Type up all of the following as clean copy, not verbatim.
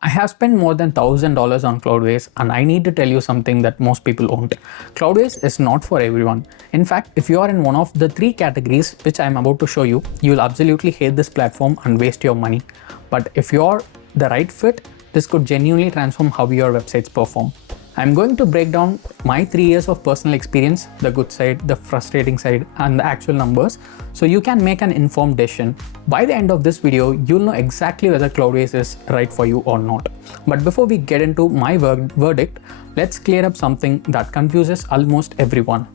I have spent more than $1,000 on Cloudways, and I need to tell you something that most people won't. Cloudways is not for everyone. In fact, if you are in one of the 3 categories which I am about to show you, you will absolutely hate this platform and waste your money. But if you are the right fit, this could genuinely transform how your websites perform. I'm going to break down my 3 years of personal experience, the good side, the frustrating side, and the actual numbers, so you can make an informed decision. By the end of this video, you'll know exactly whether Cloudways is right for you or not. But before we get into my verdict, let's clear up something that confuses almost everyone.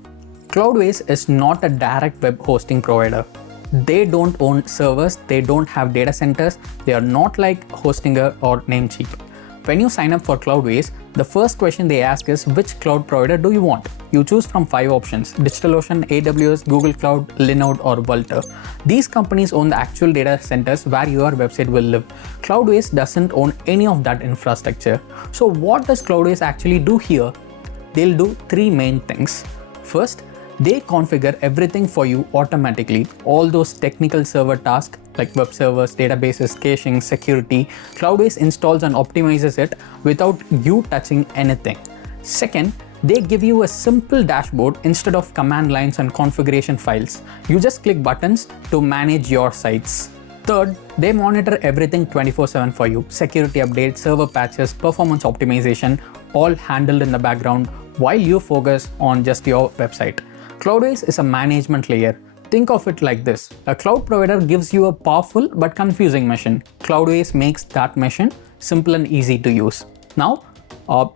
Cloudways is not a direct web hosting provider. They don't own servers, they don't have data centers, they are not like Hostinger or Namecheap. When you sign up for Cloudways, the first question they ask is which cloud provider do you want? You choose from 5 options: DigitalOcean, AWS, Google Cloud, Linode or Vultr. These companies own the actual data centers where your website will live. Cloudways doesn't own any of that infrastructure. So what does Cloudways actually do here? They'll do 3 main things. First, they configure everything for you automatically. All those technical server tasks like web servers, databases, caching, security, Cloudways installs and optimizes it without you touching anything. Second, they give you a simple dashboard instead of command lines and configuration files. You just click buttons to manage your sites. Third, they monitor everything 24/7 for you. Security updates, server patches, performance optimization, all handled in the background while you focus on just your website. Cloudways is a management layer. Think of it like this. A cloud provider gives you a powerful but confusing machine. Cloudways makes that machine simple and easy to use. Now,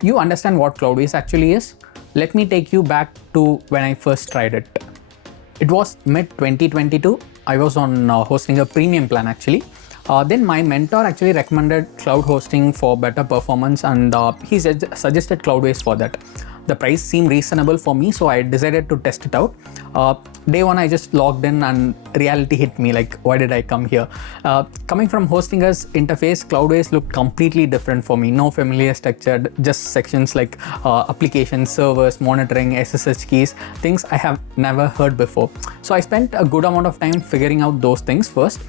you understand what Cloudways actually is? Let me take you back to when I first tried it. It was mid-2022. I was on hosting a premium plan actually. Then my mentor actually recommended cloud hosting for better performance, and he suggested Cloudways for that. The price seemed reasonable for me, so I decided to test it out. Day one, I just logged in and reality hit me, like, why did I come here? Coming from Hostinger's interface, Cloudways looked completely different for me. No familiar structure, just sections like applications, servers, monitoring, SSH keys, things I have never heard before. So I spent a good amount of time figuring out those things first.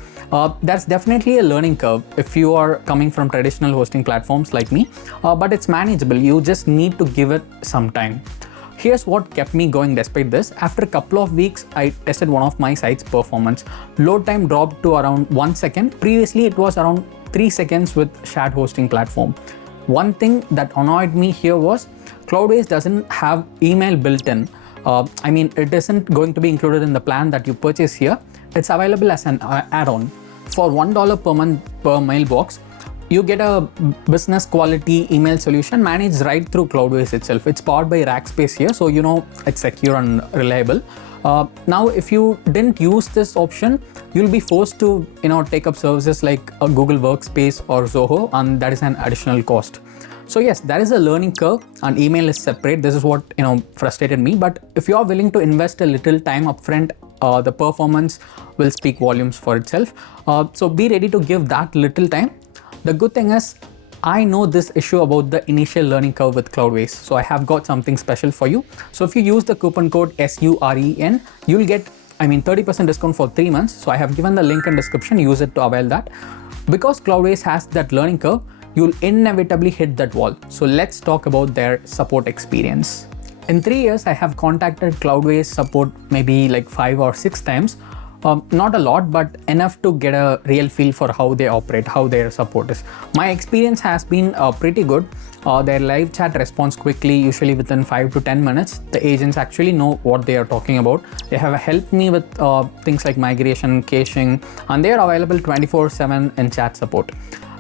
That's definitely a learning curve if you are coming from traditional hosting platforms like me, but it's manageable. You just need to give it some time. Here's what kept me going despite this. After a couple of weeks, I tested one of my site's performance. Load time dropped to around 1 second. Previously, it was around 3 seconds with shared hosting platform. One thing that annoyed me here was Cloudways doesn't have email built in. It isn't going to be included in the plan that you purchase here. It's available as an add-on. For $1 per month per mailbox, you get a business quality email solution managed right through Cloudways itself. It's powered by Rackspace here, so you know it's secure and reliable. Now, if you didn't use this option, you'll be forced to take up services like a Google Workspace or Zoho, and that is an additional cost. So yes, there is a learning curve, and email is separate. This is what frustrated me. But if you are willing to invest a little time upfront, the performance will speak volumes for itself. So be ready to give that little time. The good thing is, I know this issue about the initial learning curve with Cloudways, so I have got something special for you. So if you use the coupon code SUREN, you'll get 30% discount for 3 months. So I have given the link in description. Use it to avail that. Because Cloudways has that learning curve, you'll inevitably hit that wall. So let's talk about their support experience. In 3 years, I have contacted Cloudways support maybe like 5 or 6 times. Not a lot, but enough to get a real feel for how they operate, how their support is. My experience has been pretty good. Their live chat responds quickly, usually within 5 to 10 minutes. The agents actually know what they are talking about. They have helped me with things like migration, caching, and they are available 24/7 in chat support.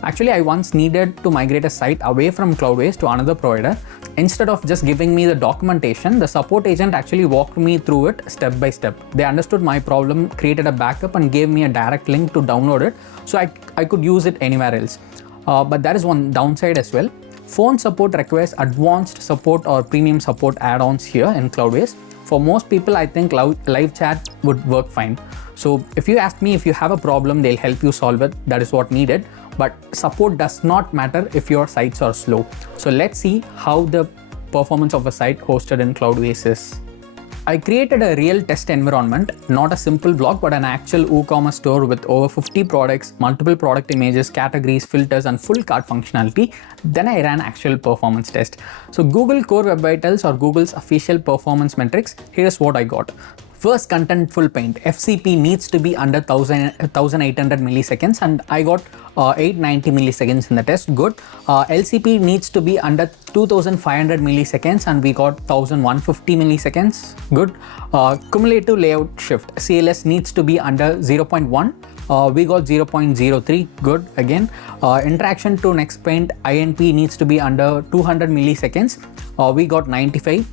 Actually, I once needed to migrate a site away from Cloudways to another provider. Instead of just giving me the documentation, the support agent actually walked me through it step by step. They understood my problem, created a backup, and gave me a direct link to download it so I could use it anywhere else. But there is one downside as well. Phone support requires advanced support or premium support add-ons here in Cloudways. For most people, I think live chat would work fine. So if you ask me, if you have a problem, they'll help you solve it. That is what needed. But support does not matter if your sites are slow. So let's see how the performance of a site hosted in Cloudways is. I created a real test environment, not a simple blog, but an actual WooCommerce store with over 50 products, multiple product images, categories, filters, and full cart functionality. Then I ran actual performance test. So Google Core Web Vitals or Google's official performance metrics, here's what I got. First, contentful paint. FCP needs to be under 1800 milliseconds, and I got 890 milliseconds in the test. Good. LCP needs to be under 2500 milliseconds, and we got 1150 milliseconds. Good. Cumulative layout shift. CLS needs to be under 0.1. We got 0.03. Good. Again. Interaction to next paint. INP needs to be under 200 milliseconds. We got 95.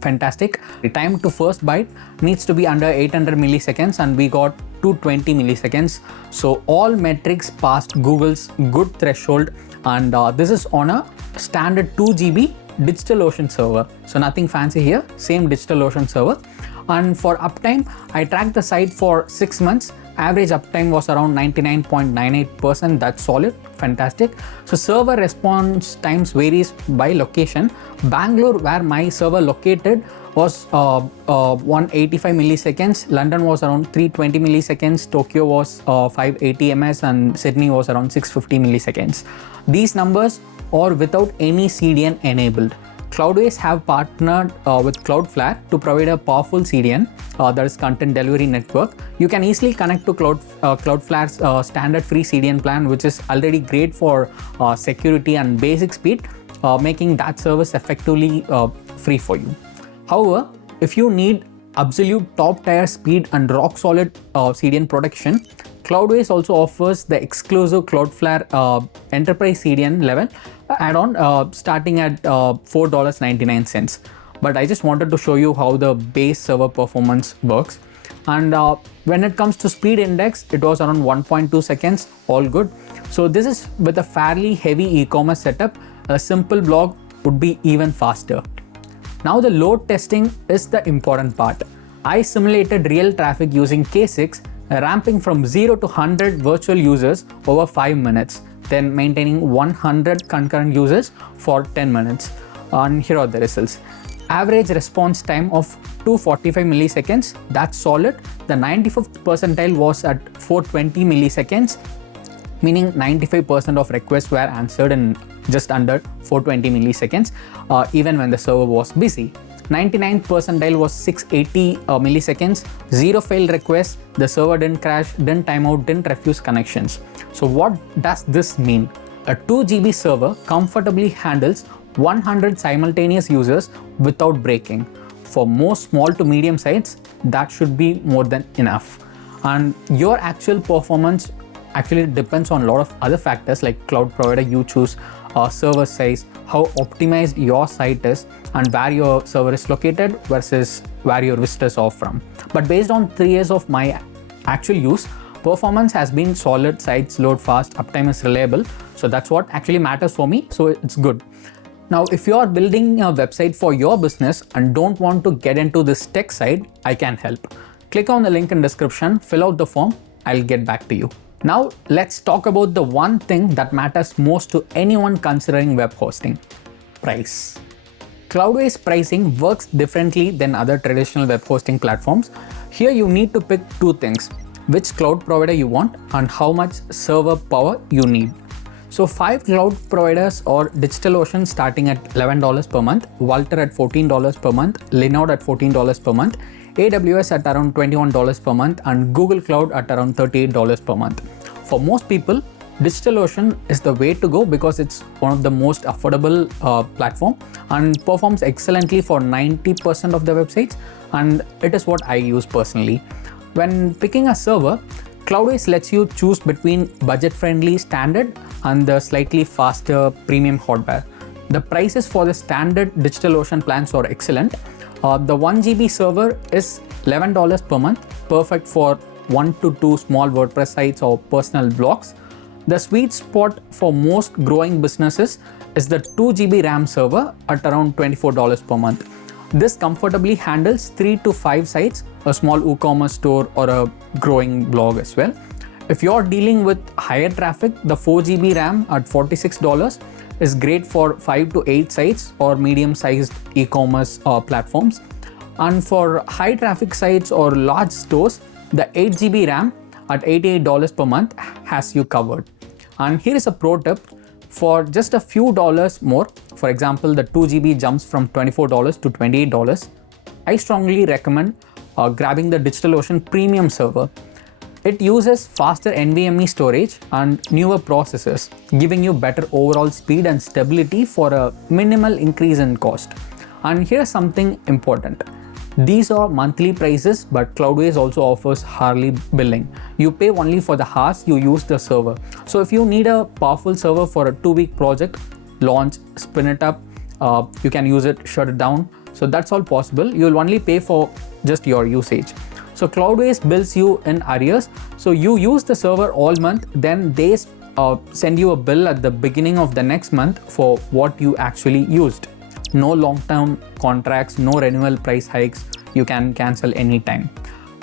Fantastic. The time to first byte needs to be under 800 milliseconds, and we got 220 milliseconds. So all metrics passed Google's good threshold, and this is on a standard 2 GB DigitalOcean server. So nothing fancy here, same DigitalOcean server. And for uptime, I tracked the site for 6 months. Average uptime was around 99.98%. That's solid. Fantastic. So server response times varies by location. Bangalore, where my server located, was 185 milliseconds. London was around 320 milliseconds. Tokyo was 580 ms, and Sydney was around 650 milliseconds. These numbers are without any CDN enabled. Cloudways have partnered with Cloudflare to provide a powerful CDN, that is content delivery network. You can easily connect to Cloudflare's standard free CDN plan, which is already great for security and basic speed, making that service effectively free for you. However, if you need absolute top tier speed and rock solid CDN protection, Cloudways also offers the exclusive Cloudflare Enterprise CDN level add-on starting at $4.99. But I just wanted to show you how the base server performance works. And when it comes to speed index, it was around 1.2 seconds, all good. So this is with a fairly heavy e-commerce setup. A simple blog would be even faster. Now the load testing is the important part. I simulated real traffic using K6, ramping from 0 to 100 virtual users over 5 minutes, then maintaining 100 concurrent users for 10 minutes. And here are the results. Average response time of 245 milliseconds, that's solid. The 95th percentile was at 420 milliseconds, meaning 95% of requests were answered in just under 420 milliseconds, even when the server was busy. 99th percentile was 680 milliseconds, zero failed requests, the server didn't crash, didn't timeout, didn't refuse connections. So what does this mean? A 2 GB server comfortably handles 100 simultaneous users without breaking. For most small to medium sites, that should be more than enough. And your actual performance actually depends on a lot of other factors like cloud provider you choose, server size, how optimized your site is, and where your server is located versus where your visitors are from. But based on 3 years of my actual use, performance has been solid, sites load fast, uptime is reliable. So that's what actually matters for me. So it's good. Now, if you are building a website for your business and don't want to get into this tech side, I can help. Click on the link in description, fill out the form, I'll get back to you. Now, let's talk about the one thing that matters most to anyone considering web hosting: price. Cloudways pricing works differently than other traditional web hosting platforms. Here you need to pick 2 things: which cloud provider you want and how much server power you need. So 5 cloud providers are DigitalOcean starting at $11 per month, Vultr at $14 per month, Linode at $14 per month, AWS at around $21 per month, and Google Cloud at around $38 per month. For most people, DigitalOcean is the way to go because it's one of the most affordable platform and performs excellently for 90% of the websites, and it is what I use personally. When picking a server, Cloudways lets you choose between budget-friendly standard and the slightly faster premium hardware. The prices for the standard DigitalOcean plans are excellent. The 1 GB server is $11 per month, perfect for 1 to 2 small WordPress sites or personal blogs. The sweet spot for most growing businesses is the 2 GB RAM server at around $24 per month. This comfortably handles 3 to 5 sites, a small WooCommerce store, or a growing blog as well. If you're dealing with higher traffic, the 4 GB RAM at $46 is great for 5 to 8 sites or medium-sized e-commerce platforms. And for high traffic sites or large stores, the 8 GB RAM at $88 per month has you covered. And here is a pro tip: for just a few dollars more, for example, the 2 GB jumps from $24 to $28, I strongly recommend grabbing the DigitalOcean Premium server. It uses faster NVMe storage and newer processors, giving you better overall speed and stability for a minimal increase in cost. And here's something important. These are monthly prices, but Cloudways also offers hourly billing. You pay only for the hours you use the server. So if you need a powerful server for a 2-week project, launch, spin it up, you can use it, shut it down. So that's all possible. You'll only pay for just your usage. So Cloudways bills you in arrears. So you use the server all month, then they send you a bill at the beginning of the next month for what you actually used. No long-term contracts, no renewal price hikes. You can cancel anytime.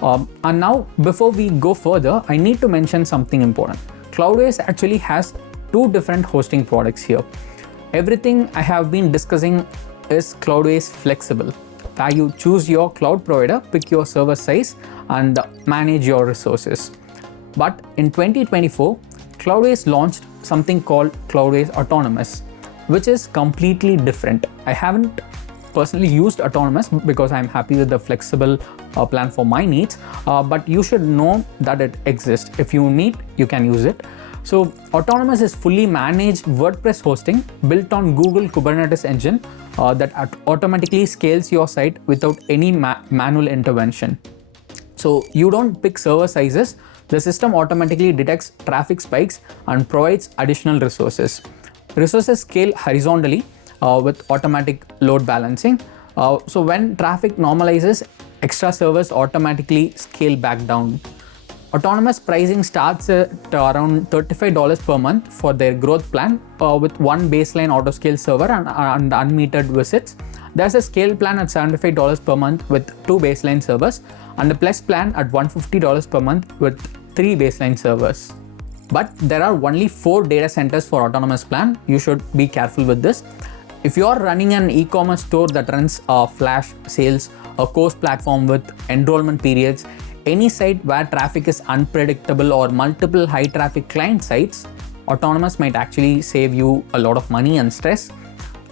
And now, before we go further, I need to mention something important. Cloudways actually has 2 different hosting products here. Everything I have been discussing is Cloudways Flexible, where you choose your cloud provider, pick your server size, and manage your resources. But in 2024, Cloudways launched something called Cloudways Autonomous, which is completely different. I haven't personally used Autonomous because I'm happy with the flexible plan for my needs, but you should know that it exists. If you need, you can use it. So Autonomous is fully managed WordPress hosting built on Google Kubernetes engine that automatically scales your site without any manual intervention. So you don't pick server sizes, the system automatically detects traffic spikes and provides additional resources. Resources scale horizontally with automatic load balancing. So when traffic normalizes, extra servers automatically scale back down. Autonomous pricing starts at around $35 per month for their growth plan with 1 baseline autoscale server and unmetered visits. There's a scale plan at $75 per month with 2 baseline servers and a plus plan at $150 per month with 3 baseline servers. But there are only 4 data centers for Autonomous plan. You should be careful with this. If you are running an e-commerce store that runs flash sales, a course platform with enrollment periods, any site where traffic is unpredictable or multiple high traffic client sites, Autonomous might actually save you a lot of money and stress.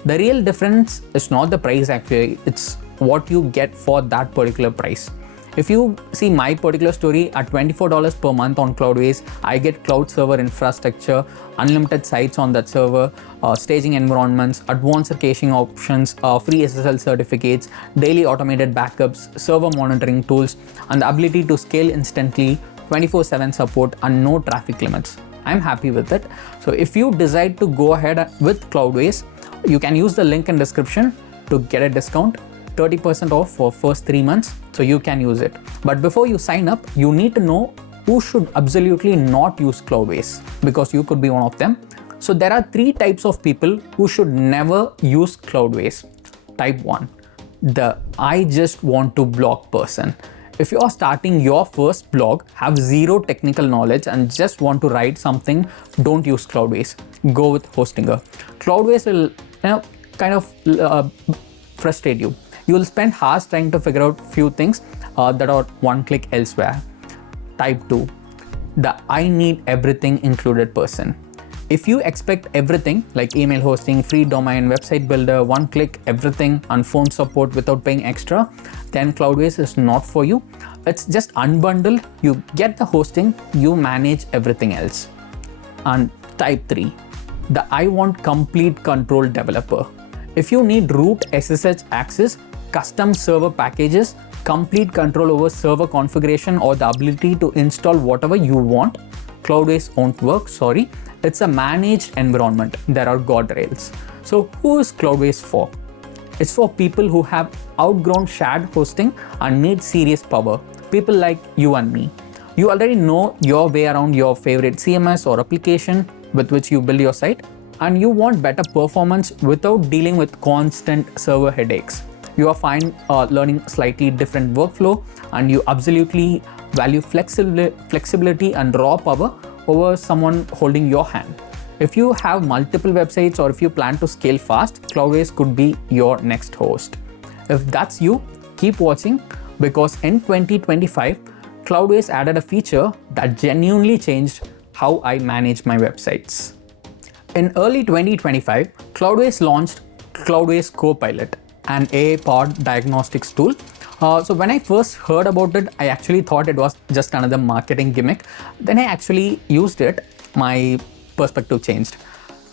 The real difference is not the price actually, it's what you get for that particular price. If you see my particular story, at $24 per month on Cloudways, I get cloud server infrastructure, unlimited sites on that server, staging environments, advanced caching options, free SSL certificates, daily automated backups, server monitoring tools, and the ability to scale instantly, 24/7 support, and no traffic limits. I'm happy with it. So if you decide to go ahead with Cloudways, you can use the link in description to get a discount. 30% off for first 3 months, so you can use it. But before you sign up, you need to know who should absolutely not use Cloudways, because you could be one of them. So there are 3 types of people who should never use Cloudways. Type 1, the I just want to blog person. If you are starting your first blog, have zero technical knowledge and just want to write something, don't use Cloudways. Go with Hostinger. Cloudways will kind of frustrate you. You will spend hours trying to figure out few things that are one click elsewhere. Type 2, the I need everything included person. If you expect everything like email hosting, free domain, website builder, one click everything and phone support without paying extra, then Cloudways is not for you. It's just unbundled, you get the hosting, you manage everything else. And type 3, the I want complete control developer. If you need root SSH access, custom server packages, complete control over server configuration, or the ability to install whatever you want, Cloudways won't work, sorry. It's a managed environment. There are guardrails. So who is Cloudways for? It's for people who have outgrown shared hosting and need serious power. People like you and me. You already know your way around your favorite CMS or application with which you build your site, and you want better performance without dealing with constant server headaches. You are fine learning slightly different workflow, and you absolutely value flexibility and raw power over someone holding your hand. If you have multiple websites or if you plan to scale fast, Cloudways could be your next host. If that's you, keep watching because in 2025, Cloudways added a feature that genuinely changed how I manage my websites. In early 2025, Cloudways launched Cloudways Copilot, an AI-powered diagnostics tool. So when I first heard about it, I actually thought it was just another marketing gimmick. Then I actually used it, my perspective changed.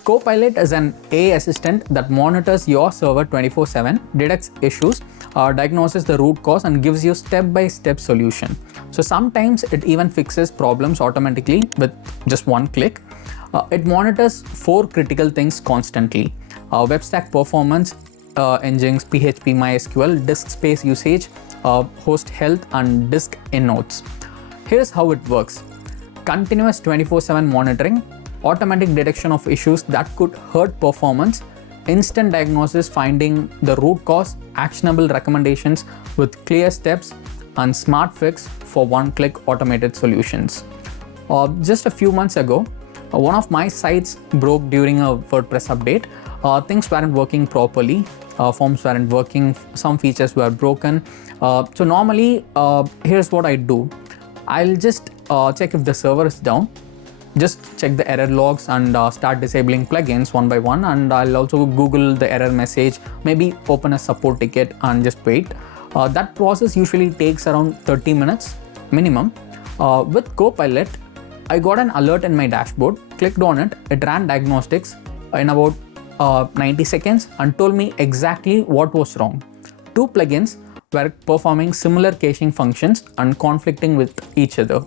Copilot is an AI assistant that monitors your server 24/7, detects issues, diagnoses the root cause, and gives you step-by-step solution. So sometimes it even fixes problems automatically with just one click. It monitors 4 critical things constantly: web stack performance, engines, PHP, MySQL, disk space usage, host health, and disk innodes. Here's how it works: continuous 24/7 monitoring, automatic detection of issues that could hurt performance, instant diagnosis finding the root cause, actionable recommendations with clear steps, and smart fix for one-click automated solutions. Just a few months ago, one of my sites broke during a WordPress update. Things weren't working properly, forms weren't working, some features were broken. So normally, here's what I do. I'll just check if the server is down. Just check the error logs and start disabling plugins one by one, and I'll also Google the error message, maybe open a support ticket and just wait. That process usually takes around 30 minutes minimum. With Copilot, I got an alert in my dashboard, clicked on it, it ran diagnostics in about 90 seconds and told me exactly what was wrong. 2 plugins were performing similar caching functions and conflicting with each other.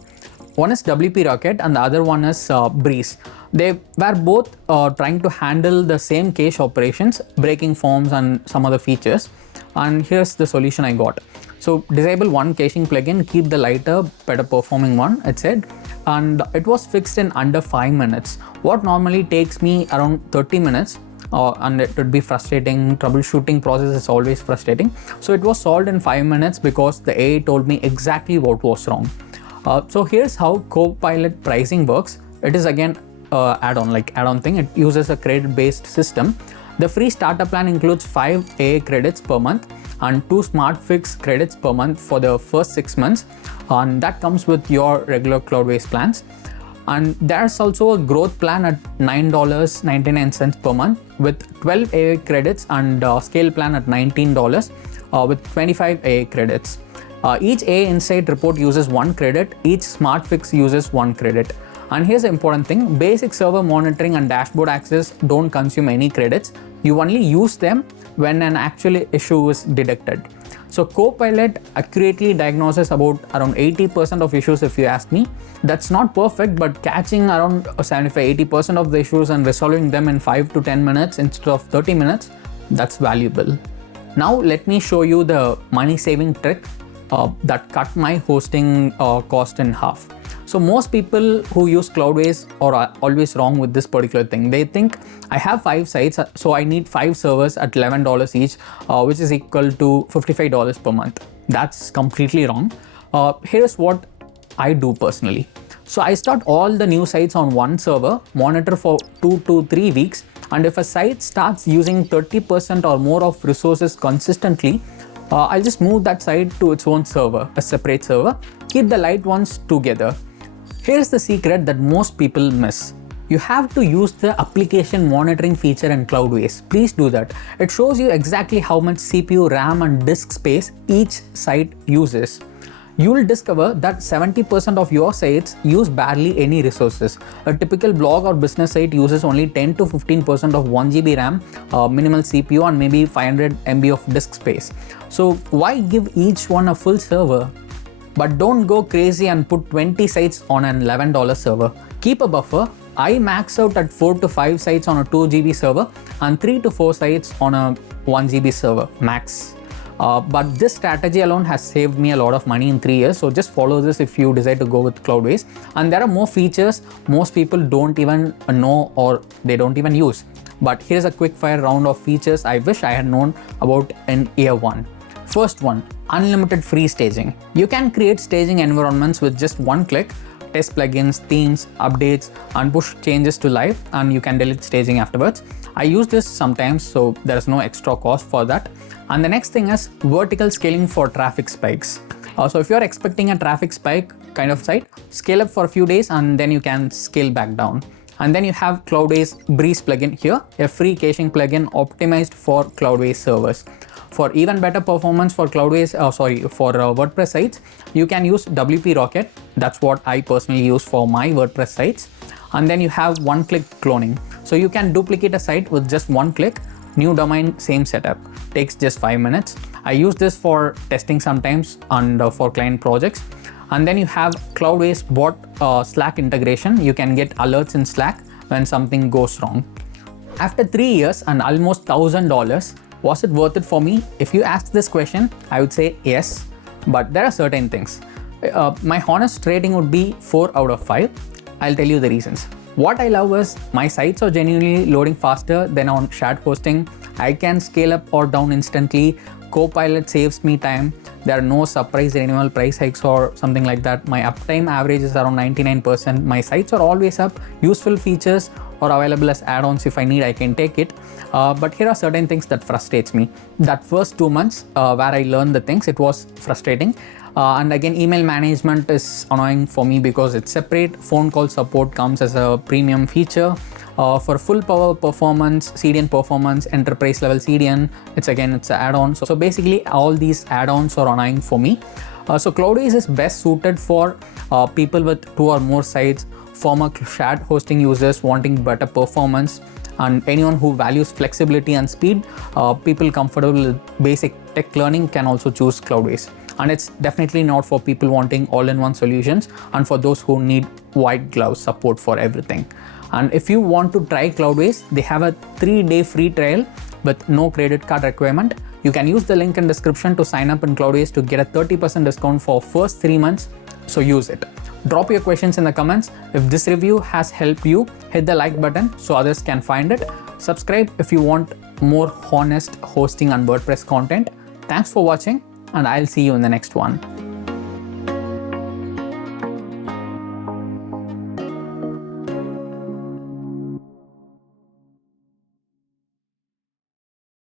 One is WP Rocket and the other one is Breeze. They were both trying to handle the same cache operations, breaking forms and some other features. And here's the solution I got. So disable one caching plugin, keep the lighter, better performing one, it said. And it was fixed in under 5 minutes. What normally takes me around 30 minutes, and it would be frustrating. Troubleshooting process is always frustrating. So it was solved in 5 minutes because the AI told me exactly what was wrong. So here's how Copilot pricing works. It is again add-on thing. It uses a credit-based system. The free starter plan includes 5 AI credits per month and 2 smart fix credits per month for the first 6 months, and that comes with your regular Cloudways plans. And there's also a growth plan at $9.99 per month with 12 AI credits, and scale plan at $19 with 25 AI credits. Each AI Insight report uses 1 credit, each smart fix uses 1 credit. And here's the important thing: basic server monitoring and dashboard access don't consume any credits. You only use them when an actual issue is detected. So Copilot accurately diagnoses around 80% of issues if you ask me. That's not perfect, but catching around 75-80% of the issues and resolving them in 5 to 10 minutes instead of 30 minutes, that's valuable. Now let me show you the money saving trick that cut my hosting cost in half. So most people who use Cloudways are always wrong with this particular thing. They think I have 5 sites, so I need 5 servers at $11 each, which is equal to $55 per month. That's completely wrong. Here's what I do personally. So I start all the new sites on one server, monitor for 2 to 3 weeks, and if a site starts using 30% or more of resources consistently, I'll just move that site to its own server, a separate server, keep the light ones together. Here's the secret that most people miss. You have to use the application monitoring feature in Cloudways. Please do that. It shows you exactly how much CPU, RAM, and disk space each site uses. You will discover that 70% of your sites use barely any resources. A typical blog or business site uses only 10 to 15% of 1 GB RAM, minimal CPU, and maybe 500 MB of disk space. So why give each one a full server? But don't go crazy and put 20 sites on an $11 server. Keep a buffer. I max out at 4 to 5 sites on a 2 GB server and 3 to 4 sites on a 1 GB server max. But this strategy alone has saved me a lot of money in 3 years. So just follow this if you decide to go with Cloudways. And there are more features most people don't even know or they don't even use. But here's a quick fire round of features I wish I had known about in year 1. First one, unlimited free staging. You can create staging environments with just one click, test plugins, themes, updates, and push changes to live, and you can delete staging afterwards. I use this sometimes, so there's no extra cost for that. And the next thing is vertical scaling for traffic spikes. So if you're expecting a traffic spike kind of site, scale up for a few days and then you can scale back down. And then you have Cloudways Breeze plugin here, a free caching plugin optimized for Cloudways servers. For even better performance for WordPress sites, you can use WP Rocket. That's what I personally use for my WordPress sites. And then you have one-click cloning. So you can duplicate a site with just one click, new domain, same setup. Takes just 5 minutes. I use this for testing sometimes and for client projects. And then you have Cloudways bot Slack integration. You can get alerts in Slack when something goes wrong. After 3 years and almost $1,000, was it worth it for me? If you ask this question, I would say yes, but there are certain things. My honest rating would be 4 out of 5. I'll tell you the reasons. What I love is my sites are genuinely loading faster than on shared hosting. I can scale up or down instantly. Copilot saves me time. There are no surprise renewal price hikes or something like that. My uptime average is around 99%. My sites are always up. Useful features are available as add-ons. If I need, I can take it. But here are certain things that frustrates me. That first 2 months where I learned the things, it was frustrating. And again, email management is annoying for me because it's separate. Phone call support comes as a premium feature. For full power performance, CDN performance, enterprise level CDN, it's an add-on. So basically all these add-ons are annoying for me. So Cloudways is best suited for people with 2 or more sites, former shared hosting users wanting better performance, and anyone who values flexibility and speed. People comfortable with basic tech learning can also choose Cloudways. And it's definitely not for people wanting all-in-one solutions and for those who need white glove support for everything. And if you want to try Cloudways, they have a 3-day free trial with no credit card requirement. You can use the link in description to sign up in Cloudways to get a 30% discount for first 3 months. So use it. Drop your questions in the comments. If this review has helped you, hit the like button so others can find it. Subscribe if you want more honest hosting and WordPress content. Thanks for watching, and I'll see you in the next one.